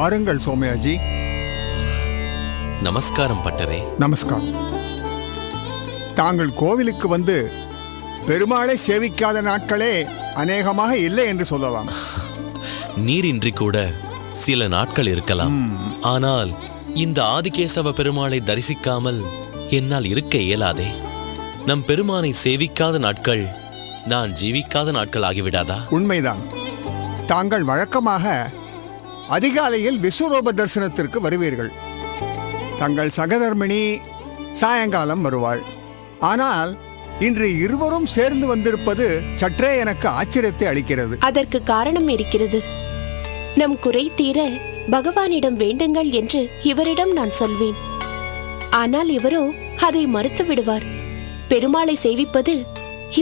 வாருங்கள் சோமயாஜி. நமஸ்காரம் பட்டரே. நமஸ்காரம். தாங்கள் கோவிலுக்கு வந்து பெருமாளை சேவிக்காத நாட்களே அநேகமாக இல்லை என்று சொல்லலாம். நீரின்றி கூட சில நாட்கள் இருக்கலாம். ஆனால் இந்த ஆதிகேசவ பெருமாளை தரிசிக்காமல் என்னால் இருக்க இயலாதே. நம் பெருமானை சேவிக்காத நாட்கள் நான் ஜீவிக்காத நாட்கள் ஆகிவிடாதா? உண்மைதான். தாங்கள் வழக்கமாக அதிகாலையில் விஸ்வரூப தரிசனத்திற்கு வருவீர்கள். தங்கள் சகதர்மிணி சாயங்காலம் வருவாள். ஆனால் இன்று இருவரும் சேர்ந்து வந்திருப்பது சற்றே எனக்கு ஆச்சரியத்தை அளிக்கிறது. அதற்கு காரணம் இருக்கிறது. நம் குறை தீர பகவானிடம் வேண்டுங்கள் என்று இவரிடம் நான் சொல்வேன். ஆனால் இவரோ அதை மறுத்து விடுவார். பெருமாளை சேவிப்பது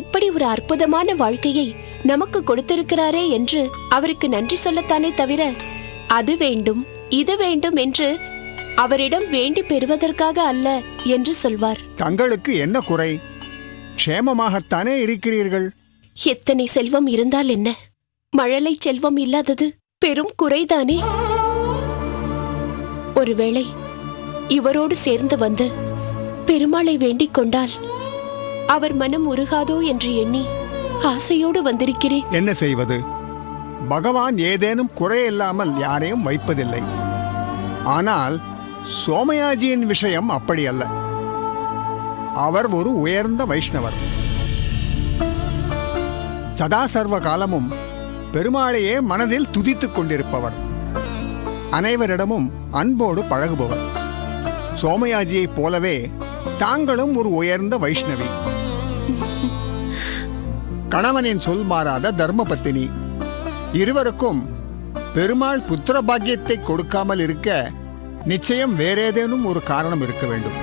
இப்படி ஒரு அற்புதமான வாழ்க்கையை நமக்கு கொடுத்திருக்கிறாரே என்று அவருக்கு நன்றி சொல்லத்தானே தவிர அது வேண்டும் இது வேண்டும் என்று அவரிடம் வேண்டி பெறுவதற்காக அல்ல என்று சொல்வார். தங்களுக்கு என்ன குறை? க்ஷேமமாகத்தானே இருக்கிறீர்கள். எத்தனை செல்வம் இருந்தால் என்ன, மழலை செல்வம் இல்லாதது பெரும் குறைதானே. ஒருவேளை இவரோடு சேர்ந்து வந்து பெருமாளை வேண்டிக் கொண்டால் அவர் மனம் உருகாதோ என்று எண்ணி ஆசையோடு வந்திருக்கிறேன். என்ன செய்வது? பகவான் ஏதேனும் குறையில்லாமல் யாரையும் வைப்பதில்லை. ஆனால் சோமயாஜியின் விஷயம் அப்படி அல்ல. அவர் ஒரு உயர்ந்த வைஷ்ணவர். சதா சர்வ காலமும் பெருமாளையே மனதில் துதித்துக் கொண்டிருப்பவர். அனைவரிடமும் அன்போடு பழகுபவர். சோமயாஜியைப் போலவே தாங்களும் ஒரு உயர்ந்த வைஷ்ணவி. கணவனின் சொல் மாறாத தர்மபத்தினி. இருவருக்கும் பெருமாள் புத்திர பாக்கியத்தை கொடுக்காமல் இருக்க நிச்சயம் வேறேதேனும் ஒரு காரணம் இருக்க வேண்டும்.